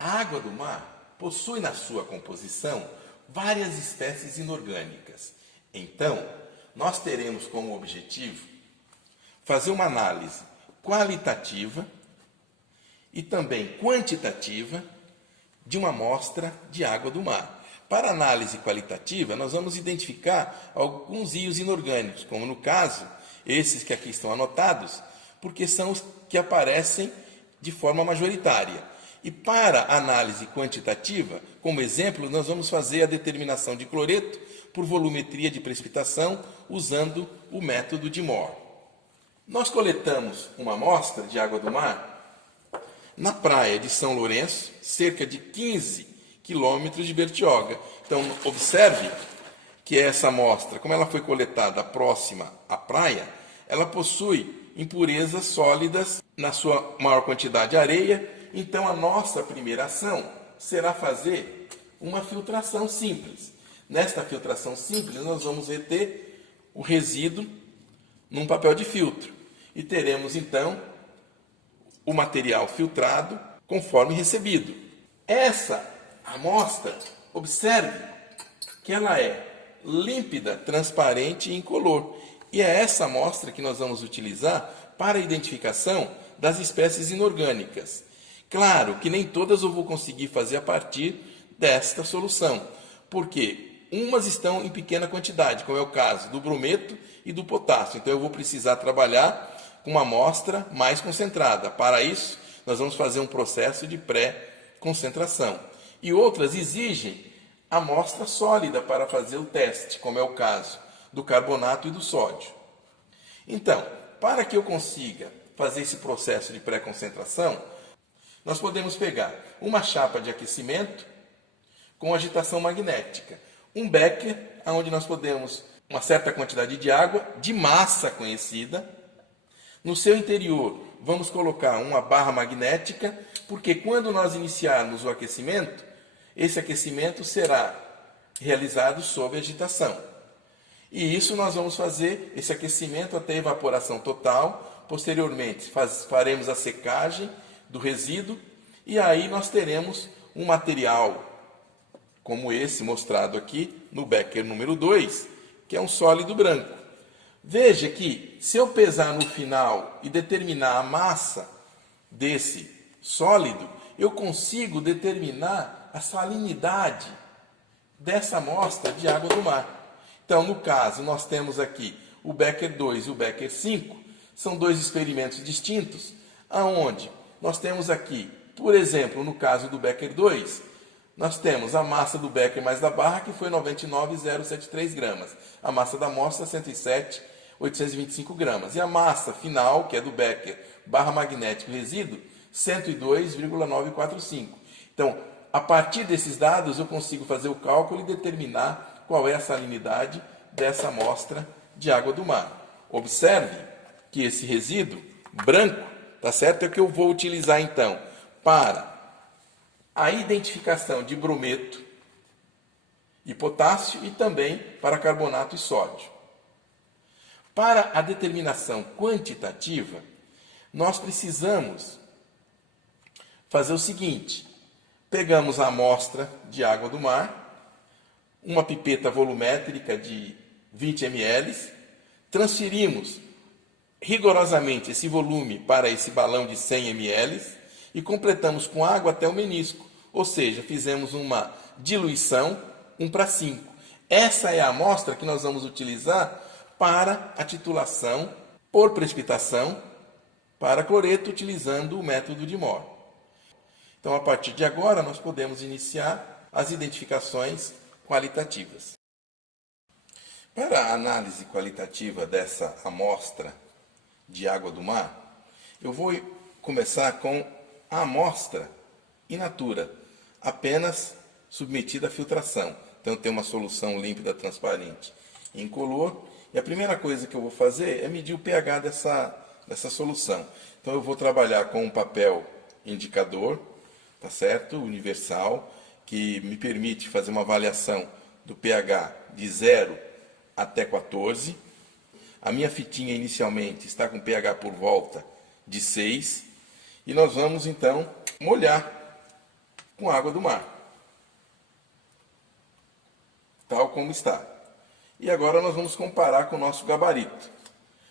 A água do mar possui na sua composição várias espécies inorgânicas. Então, nós teremos como objetivo fazer uma análise qualitativa e também quantitativa de uma amostra de água do mar. Para análise qualitativa, nós vamos identificar alguns rios inorgânicos, como no caso, esses que aqui estão anotados, porque são os que aparecem de forma majoritária. E para análise quantitativa, como exemplo, nós vamos fazer a determinação de cloreto por volumetria de precipitação usando o método de Moore. Nós coletamos uma amostra de água do mar na praia de São Lourenço, cerca de 15 quilômetros de Bertioga. Então, observe que essa amostra, como ela foi coletada próxima à praia, ela possui impurezas sólidas, na sua maior quantidade areia. Então, a nossa primeira ação será fazer uma filtração simples. Nesta filtração simples, nós vamos reter o resíduo num papel de filtro. E teremos, então, o material filtrado conforme recebido. Essa amostra, observe que ela é límpida, transparente e incolor. E é essa amostra que nós vamos utilizar para a identificação das espécies inorgânicas. Claro que nem todas eu vou conseguir fazer a partir desta solução, porque umas estão em pequena quantidade, como é o caso do brometo e do potássio. Então eu vou precisar trabalhar com uma amostra mais concentrada. Para isso, nós vamos fazer um processo de pré-concentração. E outras exigem amostra sólida para fazer o teste, como é o caso do carbonato e do sódio. Então, para que eu consiga fazer esse processo de pré-concentração, nós podemos pegar uma chapa de aquecimento com agitação magnética, um becker, onde nós podemos uma certa quantidade de água, de massa conhecida. No seu interior, vamos colocar uma barra magnética, porque quando nós iniciarmos o aquecimento, esse aquecimento será realizado sob agitação. E isso nós vamos fazer, esse aquecimento até evaporação total. Posteriormente, faremos a secagem do resíduo e aí nós teremos um material como esse mostrado aqui no becker número 2, que é um sólido branco. Veja que se eu pesar no final e determinar a massa desse sólido, eu consigo determinar a salinidade dessa amostra de água do mar. Então, no caso, nós temos aqui o becker 2 e o becker 5, são dois experimentos distintos, aonde nós temos aqui, por exemplo, no caso do becker 2, nós temos a massa do becker mais da barra, que foi 99,073 gramas. A massa da amostra, 107,825 gramas. E a massa final, que é do becker barra magnético resíduo, 102,945. Então, a partir desses dados, eu consigo fazer o cálculo e determinar qual é a salinidade dessa amostra de água do mar. Observe que esse resíduo branco, tá certo? É o que eu vou utilizar, então, para a identificação de brometo e potássio e também para carbonato e sódio. Para a determinação quantitativa, nós precisamos fazer o seguinte: pegamos a amostra de água do mar, uma pipeta volumétrica de 20 ml, transferimos rigorosamente esse volume para esse balão de 100 ml e completamos com água até o menisco, ou seja, fizemos uma diluição 1:5. Essa é a amostra que nós vamos utilizar para a titulação por precipitação para cloreto, utilizando o método de Moore. Então, a partir de agora, nós podemos iniciar as identificações qualitativas. Para a análise qualitativa dessa amostra de água do mar, eu vou começar com a amostra in natura, apenas submetida à filtração. Então, tem uma solução límpida, transparente, incolor. E a primeira coisa que eu vou fazer é medir o pH dessa solução. Então, eu vou trabalhar com um papel indicador, tá certo? Universal, que me permite fazer uma avaliação do pH de 0 até 14. A minha fitinha inicialmente está com pH por volta de 6. E nós vamos, então, molhar com água do mar, tal como está. E agora nós vamos comparar com o nosso gabarito.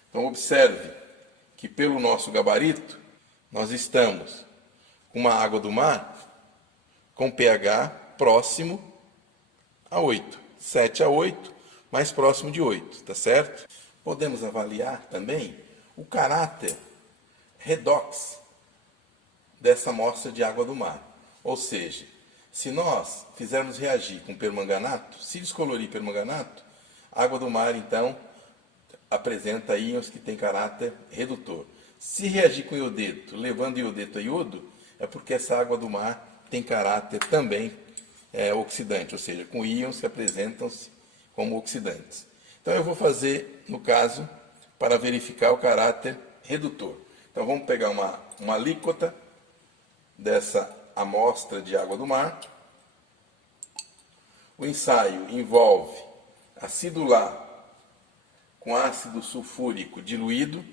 Então observe que pelo nosso gabarito nós estamos com uma água do mar com pH próximo a 8, 7 a 8, mais próximo de 8, tá certo? Podemos avaliar também o caráter redox dessa amostra de água do mar. Ou seja, se nós fizermos reagir com permanganato, se descolorir permanganato, a água do mar então apresenta íons que têm caráter redutor. Se reagir com iodeto, levando iodeto a iodo, é porque essa água do mar tem caráter também oxidante, ou seja, com íons que apresentam-se como oxidantes. Então eu vou fazer, no caso, para verificar o caráter redutor. Então vamos pegar uma alíquota dessa amostra de água do mar. O ensaio envolve acidular com ácido sulfúrico diluído,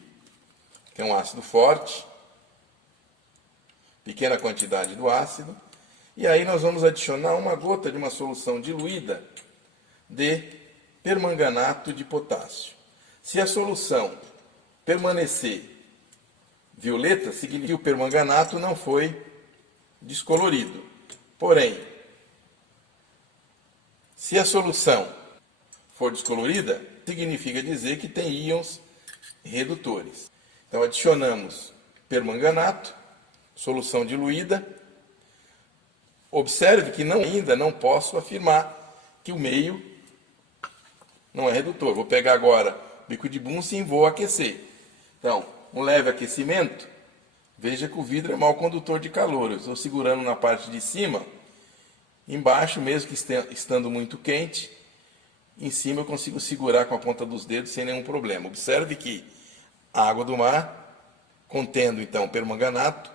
que é um ácido forte, pequena quantidade do ácido, e aí nós vamos adicionar uma gota de uma solução diluída de permanganato de potássio. Se a solução permanecer violeta, significa que o permanganato não foi descolorido. Porém, se a solução for descolorida, significa dizer que tem íons redutores. Então adicionamos permanganato, solução diluída. Observe que ainda não posso afirmar que o meio não é redutor. Vou pegar agora o bico de Bunsen e vou aquecer. Então, um leve aquecimento. Veja que o vidro é mau condutor de calor. Eu estou segurando na parte de cima. Embaixo, mesmo que estando muito quente, em cima eu consigo segurar com a ponta dos dedos sem nenhum problema. Observe que a água do mar, contendo então permanganato,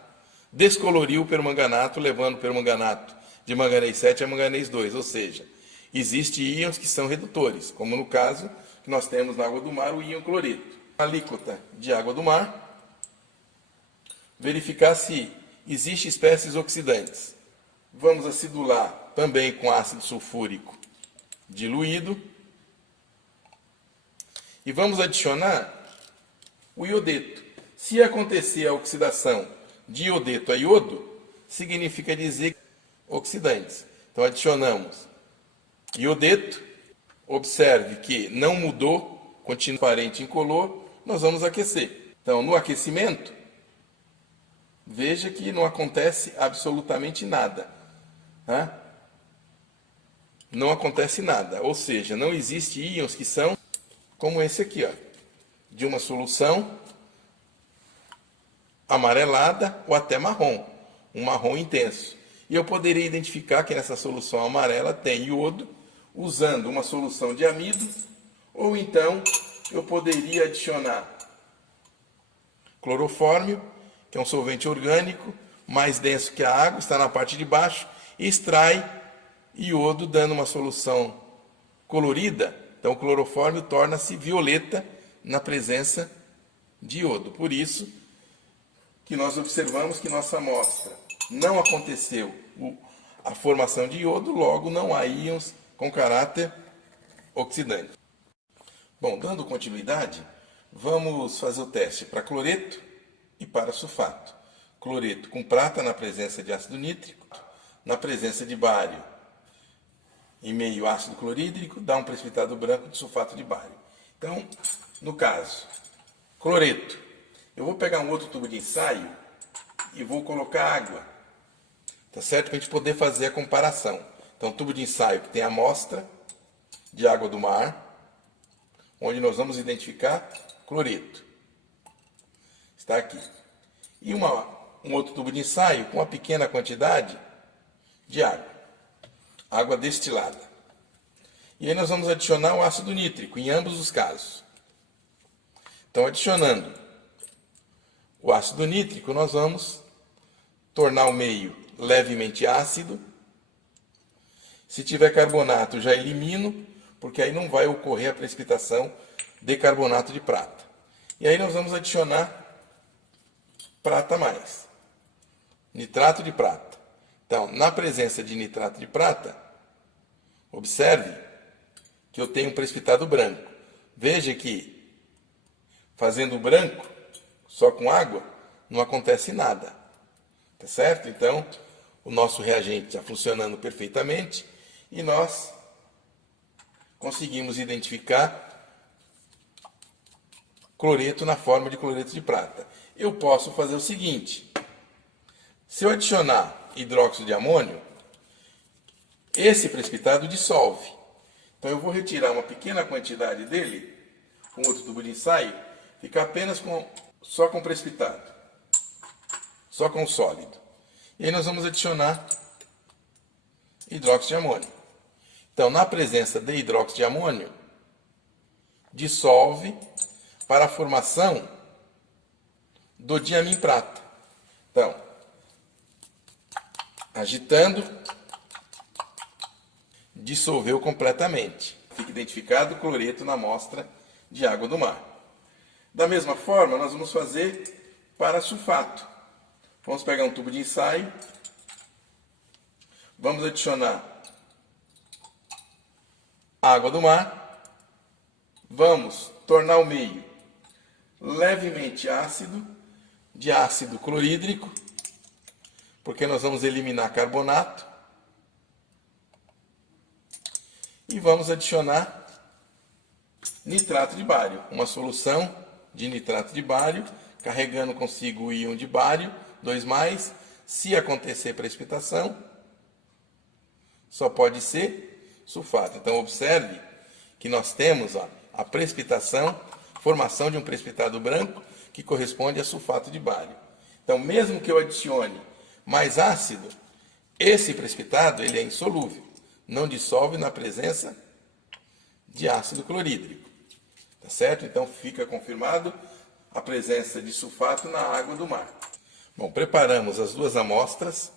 descoloriu o permanganato, levando o permanganato de manganês 7 a manganês 2, ou seja, existem íons que são redutores, como no caso que nós temos na água do mar o íon cloreto. A alíquota de água do mar, verificar se existem espécies oxidantes. Vamos acidular também com ácido sulfúrico diluído e vamos adicionar o iodeto. Se acontecer a oxidação de iodeto a iodo, significa dizer oxidantes. Então adicionamos iodeto, observe que não mudou, continua transparente incolor, nós vamos aquecer. Então no aquecimento, veja que não acontece absolutamente nada. Tá? Não acontece nada, ou seja, não existe íons que são como esse aqui, ó, de uma solução amarelada ou até marrom, um marrom intenso. E eu poderia identificar que nessa solução amarela tem iodo, usando uma solução de amido, ou então eu poderia adicionar clorofórmio, que é um solvente orgânico, mais denso que a água, está na parte de baixo, e extrai iodo, dando uma solução colorida. Então o clorofórmio torna-se violeta na presença de iodo. Por isso que nós observamos que nossa amostra não aconteceu a formação de iodo, logo não há íons com caráter oxidante. Bom, dando continuidade, vamos fazer o teste para cloreto e para sulfato. Cloreto com prata na presença de ácido nítrico, na presença de bário e meio ácido clorídrico, dá um precipitado branco de sulfato de bário. Então, no caso, cloreto, eu vou pegar um outro tubo de ensaio e vou colocar água, tá certo? Para a gente poder fazer a comparação. Então, tubo de ensaio que tem a amostra de água do mar, onde nós vamos identificar cloreto. Está aqui. E um outro tubo de ensaio com uma pequena quantidade de água. Água destilada. E aí nós vamos adicionar o ácido nítrico, em ambos os casos. Então, adicionando o ácido nítrico, nós vamos tornar o meio levemente ácido. Se tiver carbonato, já elimino, porque aí não vai ocorrer a precipitação de carbonato de prata. E aí nós vamos adicionar prata mais, nitrato de prata. Então, na presença de nitrato de prata, observe que eu tenho um precipitado branco. Veja que, fazendo o branco, só com água, não acontece nada. Tá certo? Então, o nosso reagente está funcionando perfeitamente e nós conseguimos identificar cloreto na forma de cloreto de prata. Eu posso fazer o seguinte: se eu adicionar hidróxido de amônio, esse precipitado dissolve. Então eu vou retirar uma pequena quantidade dele com outro tubo de ensaio, ficar apenas só com precipitado, só com sólido. E aí nós vamos adicionar hidróxido de amônio. Então, na presença de hidróxido de amônio, dissolve para a formação do diamim prata. Então, agitando, dissolveu completamente. Fica identificado o cloreto na amostra de água do mar. Da mesma forma, nós vamos fazer para sulfato. Vamos pegar um tubo de ensaio, vamos adicionar água do mar, vamos tornar o meio levemente ácido, de ácido clorídrico, porque nós vamos eliminar carbonato, e vamos adicionar nitrato de bário, uma solução de nitrato de bário, carregando consigo o íon de bário, 2+, se acontecer precipitação, só pode ser sulfato. Então observe que nós temos a precipitação, formação de um precipitado branco que corresponde a sulfato de bário. Então mesmo que eu adicione mais ácido, esse precipitado ele é insolúvel, não dissolve na presença de ácido clorídrico. Tá certo? Então fica confirmado a presença de sulfato na água do mar. Bom, preparamos as duas amostras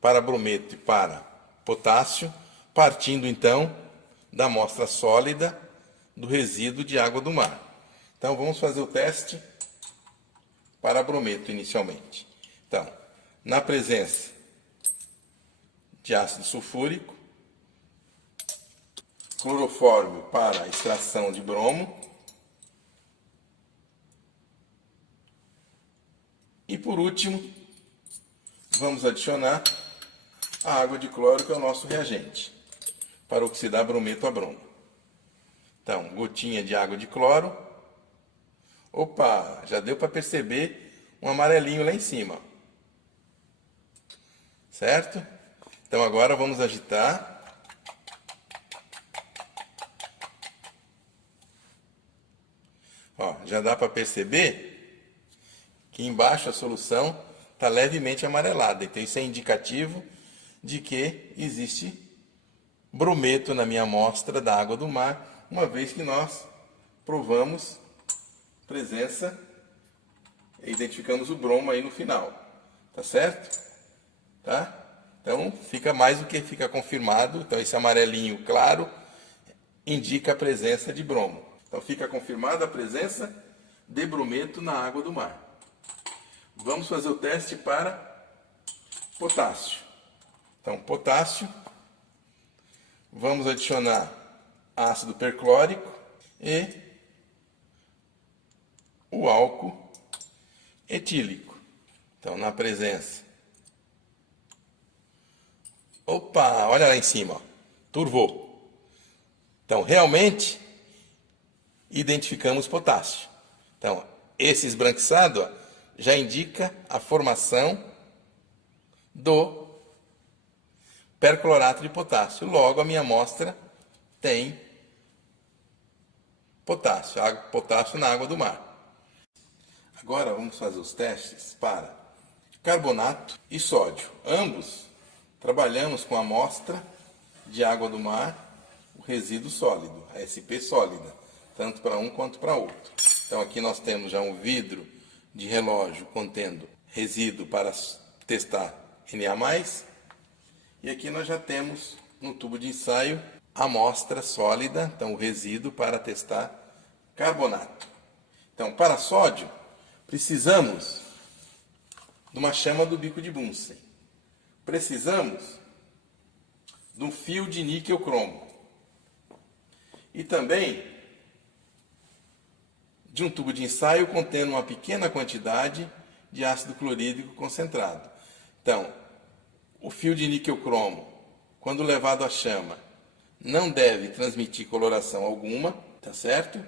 para brometo e para potássio, partindo então da amostra sólida do resíduo de água do mar. Então vamos fazer o teste para brometo inicialmente. Então, na presença de ácido sulfúrico, clorofórmio para extração de bromo, e por último, vamos adicionar a água de cloro, que é o nosso reagente, para oxidar brometo a bromo. Então, gotinha de água de cloro. Opa, já deu para perceber um amarelinho lá em cima. Certo? Então agora vamos agitar. Ó, já dá para perceber que embaixo a solução está levemente amarelada. Então isso é indicativo de que existe brometo na minha amostra da água do mar, uma vez que nós provamos presença e identificamos o bromo aí no final. Tá certo? Tá? Então fica mais do que fica confirmado. Então esse amarelinho claro indica a presença de bromo. Então fica confirmada a presença de brometo na água do mar. Vamos fazer o teste para potássio. Então, potássio, vamos adicionar ácido perclórico e o álcool etílico. Então, na presença. Opa, olha lá em cima, ó, turvou. Então, realmente, identificamos potássio. Então, esse esbranquiçado, ó, já indica a formação do perclorato de potássio. Logo, a minha amostra tem potássio na água do mar. Agora vamos fazer os testes para carbonato e sódio. Ambos trabalhamos com a amostra de água do mar, o resíduo sólido, a SP sólida, tanto para um quanto para outro. Então aqui nós temos já um vidro de relógio contendo resíduo para testar Na+, e aqui nós já temos no tubo de ensaio a amostra sólida, então o resíduo para testar carbonato. Então, para sódio, precisamos de uma chama do bico de Bunsen. precisamos de um fio de níquel cromo e também de um tubo de ensaio contendo uma pequena quantidade de ácido clorídrico concentrado. Então, o fio de níquel cromo, quando levado à chama, não deve transmitir coloração alguma, tá certo?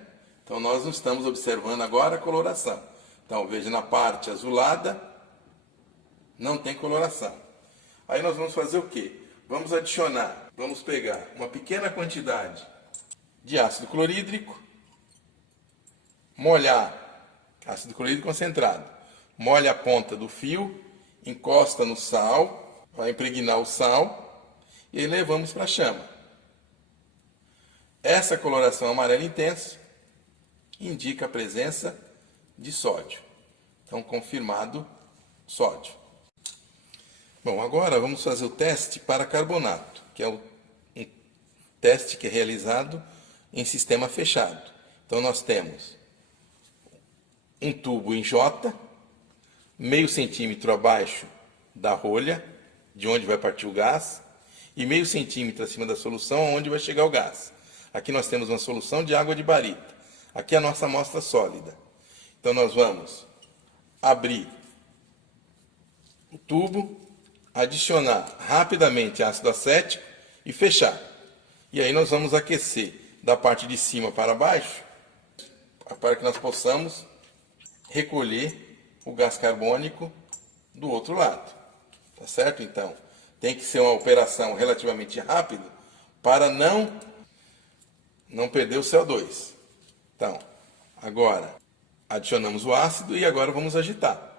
Então nós não estamos observando agora a coloração. Então veja, na parte azulada não tem coloração. Aí nós vamos fazer o quê? Vamos adicionar, vamos pegar uma pequena quantidade de ácido clorídrico, molhar, ácido clorídrico concentrado, molha a ponta do fio, encosta no sal, vai impregnar o sal e aí levamos para a chama. Essa coloração amarela intensa indica a presença de sódio. Então, confirmado sódio. Bom, agora vamos fazer o teste para carbonato, que é um teste que é realizado em sistema fechado. Então, nós temos um tubo em J, meio centímetro abaixo da rolha, de onde vai partir o gás, e meio centímetro acima da solução, onde vai chegar o gás. Aqui nós temos uma solução de água de barita. Aqui é a nossa amostra sólida. Então nós vamos abrir o tubo, adicionar rapidamente ácido acético e fechar. E aí nós vamos aquecer da parte de cima para baixo, para que nós possamos recolher o gás carbônico do outro lado. Tá certo? Então, tem que ser uma operação relativamente rápida para não perder o CO2. Então, agora adicionamos o ácido e agora vamos agitar.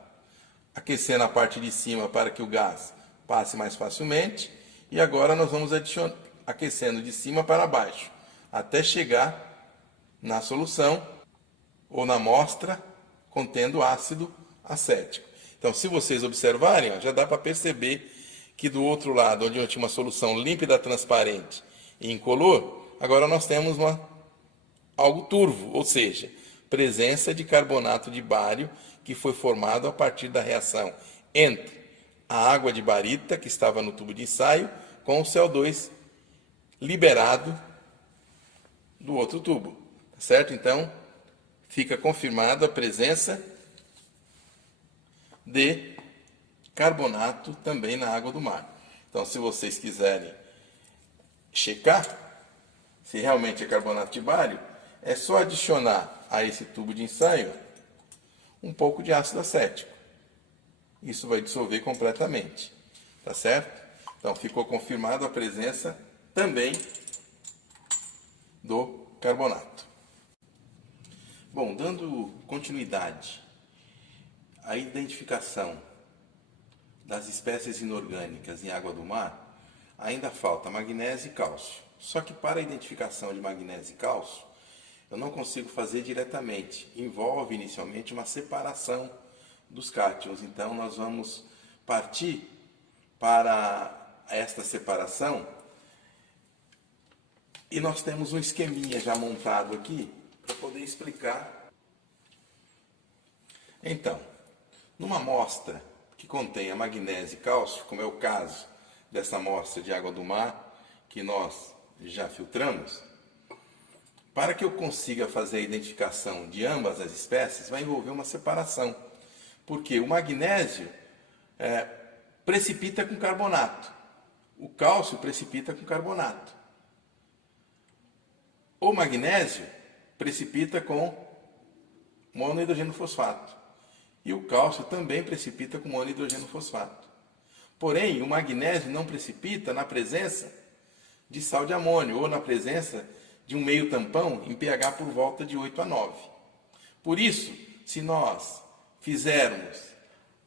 Aquecer na parte de cima para que o gás passe mais facilmente. E agora nós vamos aquecendo de cima para baixo, até chegar na solução ou na amostra contendo ácido acético. Então, se vocês observarem, ó, já dá para perceber que do outro lado, onde eu tinha uma solução límpida, transparente e incolor, agora nós temos algo turvo, ou seja, presença de carbonato de bário que foi formado a partir da reação entre a água de barita, que estava no tubo de ensaio, com o CO2 liberado do outro tubo. Certo? Então, fica confirmada a presença de carbonato também na água do mar. Então, se vocês quiserem checar se realmente é carbonato de bário, é só adicionar a esse tubo de ensaio um pouco de ácido acético. Isso vai dissolver completamente. Tá certo? Então, ficou confirmada a presença também do carbonato. Bom, dando continuidade à identificação das espécies inorgânicas em água do mar, ainda falta magnésio e cálcio. Só que para a identificação de magnésio e cálcio, eu não consigo fazer diretamente. Envolve inicialmente uma separação dos cátions. Então nós vamos partir para esta separação e nós temos um esqueminha já montado aqui para poder explicar. Então, numa amostra que contenha magnésio e cálcio, como é o caso dessa amostra de água do mar que nós já filtramos, para que eu consiga fazer a identificação de ambas as espécies, vai envolver uma separação. Porque o magnésio precipita com carbonato, o cálcio precipita com carbonato. O magnésio precipita com monohidrogênio fosfato. E o cálcio também precipita com monohidrogênio fosfato. Porém, o magnésio não precipita na presença de sal de amônio ou na presença de um meio tampão em pH por volta de 8 a 9. Por isso, se nós fizermos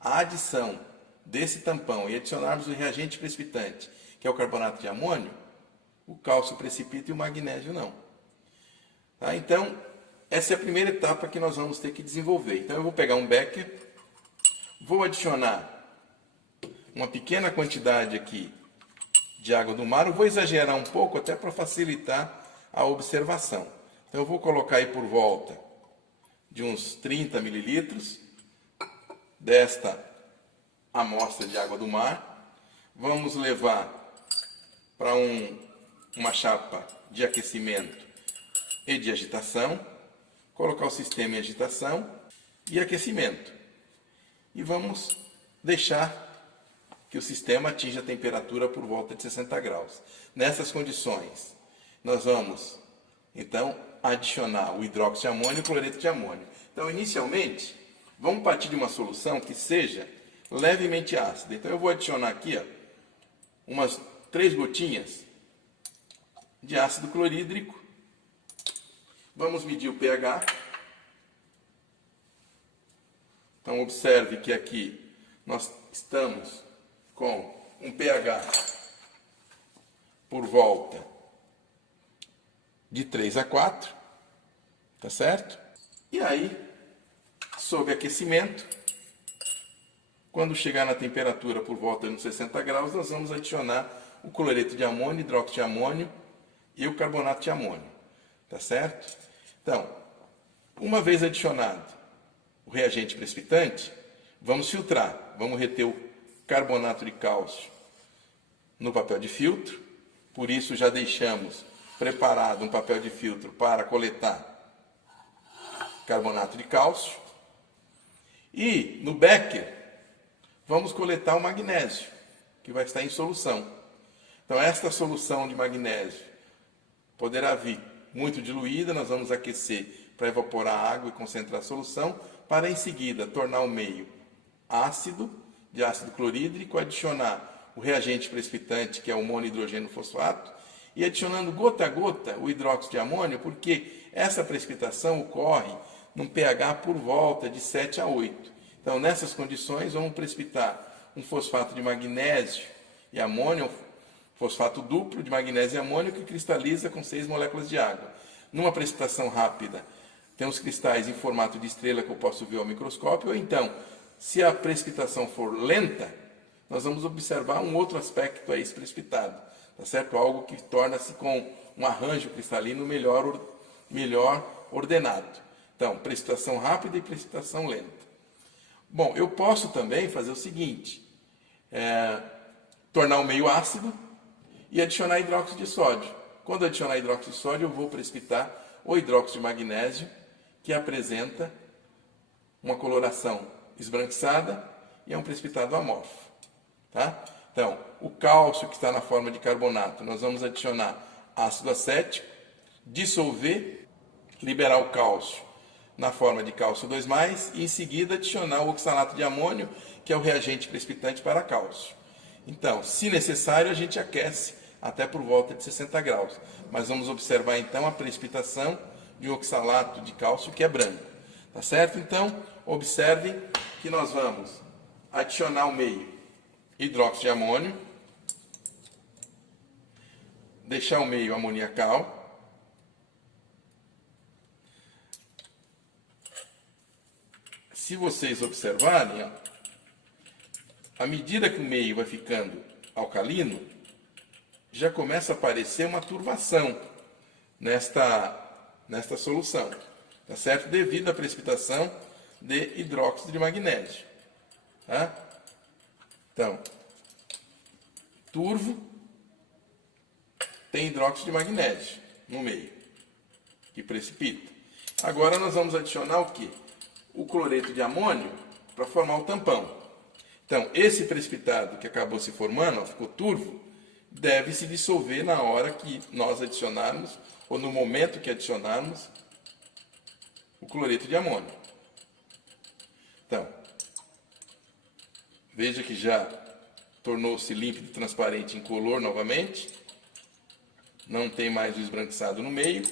a adição desse tampão e adicionarmos o reagente precipitante, que é o carbonato de amônio, o cálcio precipita e o magnésio não. Tá? Então, essa é a primeira etapa que nós vamos ter que desenvolver. Então, eu vou pegar um becker, vou adicionar uma pequena quantidade aqui de água do mar. Eu vou exagerar um pouco até para facilitar a observação. Então, eu vou colocar aí por volta de uns 30 mililitros desta amostra de água do mar. vamos levar para uma chapa de aquecimento e de agitação, colocar o sistema em agitação e aquecimento. E vamos deixar que o sistema atinja a temperatura por volta de 60 graus. Nessas condições, nós vamos, então, adicionar o hidróxido de amônio e o cloreto de amônio. Então, inicialmente, vamos partir de uma solução que seja levemente ácida. Então, eu vou adicionar aqui, ó, umas 3 gotinhas de ácido clorídrico. Vamos medir o pH. Então, observe que aqui nós estamos com um pH por volta de 3 a 4, tá certo? E aí, sob aquecimento, quando chegar na temperatura por volta de 60 graus, nós vamos adicionar o cloreto de amônio, hidróxido de amônio e o carbonato de amônio, tá certo? Então, uma vez adicionado o reagente precipitante, vamos filtrar, vamos reter o carbonato de cálcio no papel de filtro, por isso já deixamos preparado um papel de filtro para coletar carbonato de cálcio. E no becker, vamos coletar o magnésio, que vai estar em solução. Então, esta solução de magnésio poderá vir muito diluída, nós vamos aquecer para evaporar a água e concentrar a solução, para em seguida tornar o meio ácido, de ácido clorídrico, adicionar o reagente precipitante, que é o monohidrogênio fosfato, e adicionando gota a gota o hidróxido de amônio, porque essa precipitação ocorre num pH por volta de 7 a 8. Então, nessas condições, vamos precipitar um fosfato de magnésio e amônio, fosfato duplo de magnésio e amônio, que cristaliza com 6 moléculas de água. Numa precipitação rápida, tem os cristais em formato de estrela que eu posso ver ao microscópio, ou então, se a precipitação for lenta, nós vamos observar um outro aspecto a esse precipitado, tá certo? Algo que torna-se com um arranjo cristalino melhor ordenado. Então, precipitação rápida e precipitação lenta. Bom, eu posso também fazer o seguinte, tornar o meio ácido e adicionar hidróxido de sódio. Quando adicionar hidróxido de sódio, eu vou precipitar o hidróxido de magnésio, que apresenta uma coloração esbranquiçada e é um precipitado amorfo. Tá? Então, o cálcio que está na forma de carbonato, nós vamos adicionar ácido acético, dissolver, liberar o cálcio na forma de cálcio 2+, e em seguida adicionar o oxalato de amônio, que é o reagente precipitante para cálcio. Então, se necessário, a gente aquece até por volta de 60 graus. Mas vamos observar então a precipitação de um oxalato de cálcio que é branco. Tá certo? Então, observe que nós vamos adicionar ao meio hidróxido de amônio, deixar o meio amoniacal, se vocês observarem, ó, à medida que o meio vai ficando alcalino, já começa a aparecer uma turvação nesta solução, tá certo? Devido à precipitação de hidróxido de magnésio. Tá? Então, turvo tem hidróxido de magnésio no meio, que precipita. Agora nós vamos adicionar o quê? O cloreto de amônio para formar o tampão. Então, esse precipitado que acabou se formando, ó, ficou turvo, deve se dissolver na hora que nós adicionarmos, ou no momento que adicionarmos, o cloreto de amônio. Então, veja que já tornou-se límpido e transparente incolor novamente. Não tem mais o esbranquiçado no meio.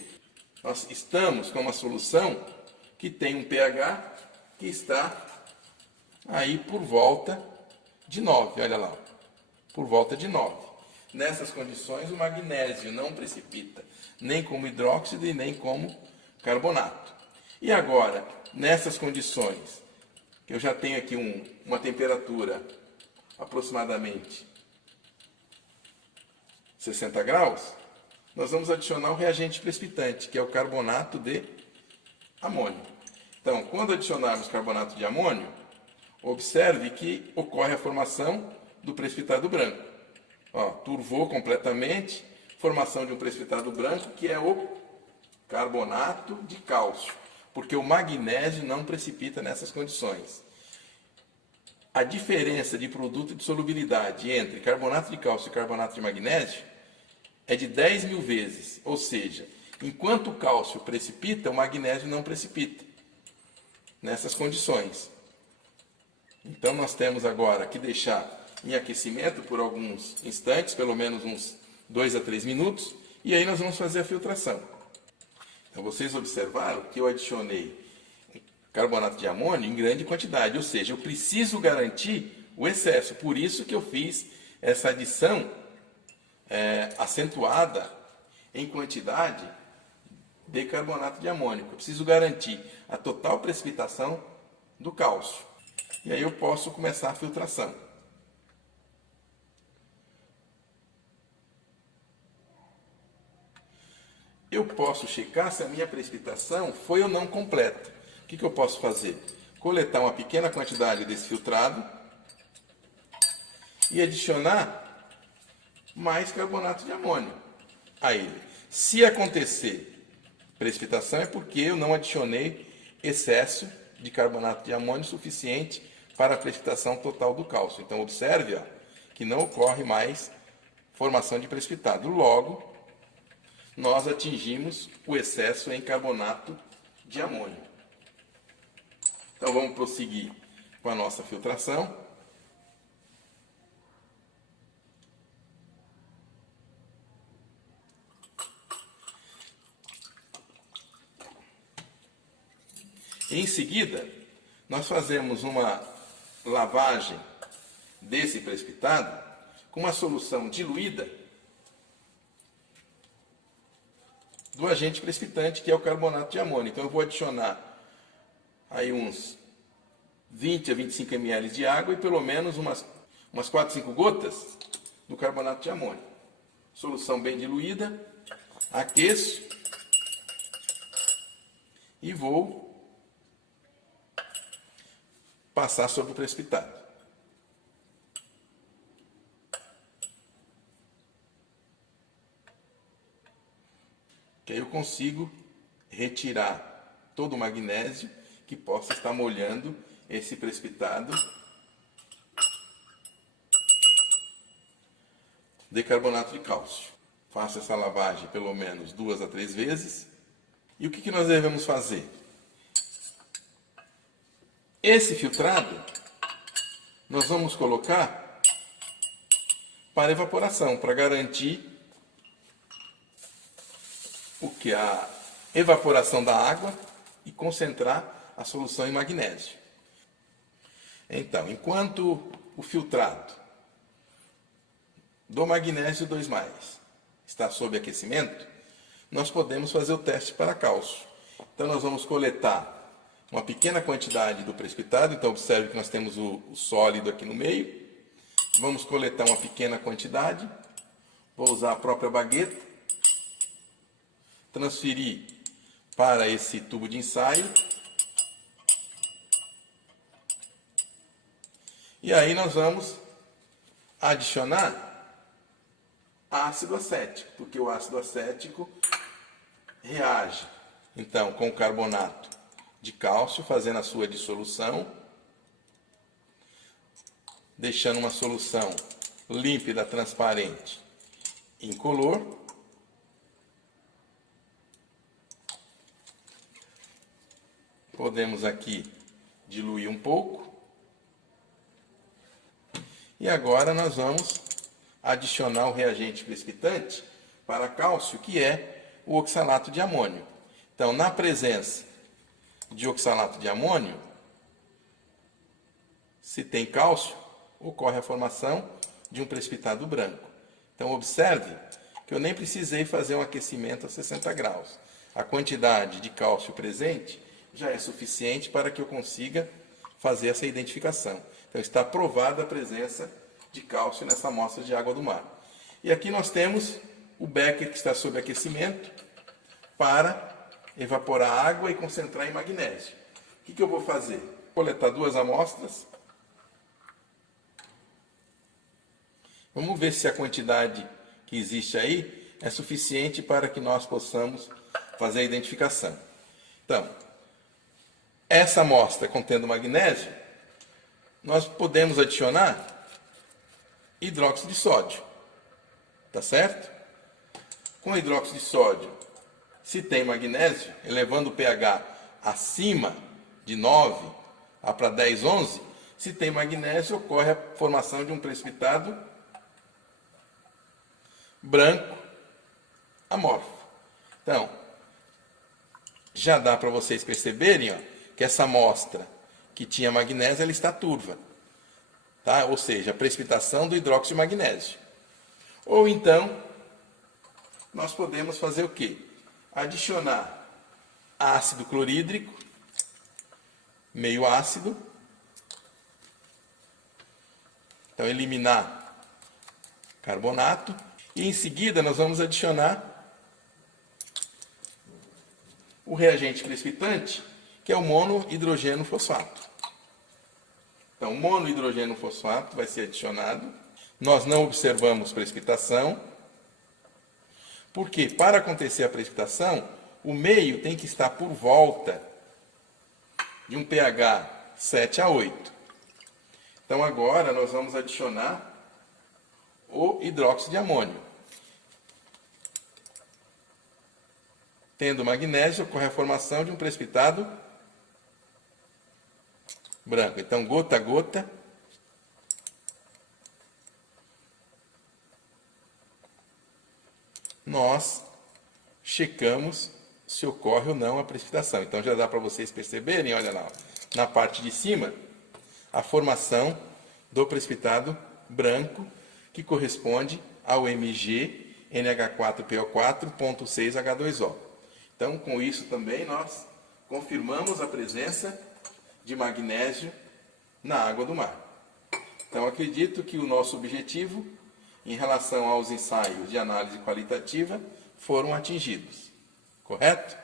Nós estamos com uma solução que tem um pH que está aí por volta de 9, olha lá, por volta de 9. Nessas condições, o magnésio não precipita, nem como hidróxido e nem como carbonato. E agora, nessas condições, que eu já tenho aqui uma temperatura aproximadamente 60 graus, nós vamos adicionar o reagente precipitante, que é o carbonato de amônio. Então, quando adicionarmos carbonato de amônio, observe que ocorre a formação do precipitado branco. Ó, turvou completamente, formação de um precipitado branco, que é o carbonato de cálcio, porque o magnésio não precipita nessas condições. A diferença de produto de solubilidade entre carbonato de cálcio e carbonato de magnésio é de 10.000 vezes, ou seja, enquanto o cálcio precipita, o magnésio não precipita nessas condições. Então nós temos agora que deixar em aquecimento por alguns instantes, pelo menos uns 2 a 3 minutos, e aí nós vamos fazer a filtração. Então vocês observaram que eu adicionei carbonato de amônio em grande quantidade, ou seja, eu preciso garantir o excesso, por isso que eu fiz essa adição acentuada em quantidade de carbonato de amônio. Eu preciso garantir a total precipitação do cálcio. E aí eu posso começar a filtração. Eu posso checar se a minha precipitação foi ou não completa. O que eu posso fazer? Coletar uma pequena quantidade desse filtrado e adicionar mais carbonato de amônio a ele. Se acontecer precipitação é porque eu não adicionei excesso de carbonato de amônio suficiente para a precipitação total do cálcio. Então observe, ó, que não ocorre mais formação de precipitado. Logo, nós atingimos o excesso em carbonato de amônio. Então vamos prosseguir com a nossa filtração. Em seguida, nós fazemos uma lavagem desse precipitado com uma solução diluída do agente precipitante, que é o carbonato de amônio. Então eu vou adicionar aí uns 20 a 25 ml de água e pelo menos umas 4, 5 gotas do carbonato de amônio. Solução bem diluída, aqueço e vou passar sobre o precipitado. Que aí eu consigo retirar todo o magnésio que possa estar molhando esse precipitado de carbonato de cálcio. Faço essa lavagem pelo menos 2 a 3 vezes. E o que nós devemos fazer? Esse filtrado nós vamos colocar para evaporação, para garantir a evaporação da água e concentrar a solução em magnésio. Então, enquanto o filtrado do magnésio 2+, está sob aquecimento, nós podemos fazer o teste para cálcio. Então nós vamos coletar uma pequena quantidade do precipitado, então observe que nós temos o sólido aqui no meio. Vamos coletar uma pequena quantidade, vou usar a própria bagueta, transferir para esse tubo de ensaio. E aí nós vamos adicionar ácido acético, porque o ácido acético reage, então, com o carbonato de cálcio, fazendo a sua dissolução, deixando uma solução límpida, transparente, incolor. Podemos aqui diluir um pouco. E agora nós vamos adicionar o reagente precipitante para cálcio, que é o oxalato de amônio. Então, na presença de oxalato de amônio, se tem cálcio, ocorre a formação de um precipitado branco. Então, observe que eu nem precisei fazer um aquecimento a 60 graus. A quantidade de cálcio presente já é suficiente para que eu consiga fazer essa identificação. Então está provada a presença de cálcio nessa amostra de água do mar. E aqui nós temos o becker que está sob aquecimento para evaporar a água e concentrar em magnésio. O que eu vou fazer? Coletar 2 amostras Vamos ver se a quantidade que existe aí é suficiente para que nós possamos fazer a identificação. Então, essa amostra contendo magnésio, nós podemos adicionar hidróxido de sódio. Tá certo? Com hidróxido de sódio, se tem magnésio, elevando o pH acima de 9 para 10, 11, se tem magnésio, ocorre a formação de um precipitado branco amorfo. Então, já dá para vocês perceberem, ó, que essa amostra que tinha magnésio, ela está turva. Tá? Ou seja, a precipitação do hidróxido de magnésio. Ou então, nós podemos fazer o quê? Adicionar ácido clorídrico, meio ácido. Então, eliminar carbonato. E em seguida, nós vamos adicionar o reagente precipitante, que é o monohidrogênio fosfato. Então, o monohidrogênio fosfato vai ser adicionado. Nós não observamos precipitação, porque para acontecer a precipitação, o meio tem que estar por volta de um pH 7 a 8. Então, agora nós vamos adicionar o hidróxido de amônio. Tendo magnésio, ocorre a formação de um precipitado branco. Então, gota a gota, nós checamos se ocorre ou não a precipitação. Então, já dá para vocês perceberem, olha lá, na parte de cima, a formação do precipitado branco, que corresponde ao Mg NH4PO4.6H2O. Então, com isso também nós confirmamos a presença de magnésio na água do mar. Então, acredito que o nosso objetivo em relação aos ensaios de análise qualitativa foram atingidos. Correto?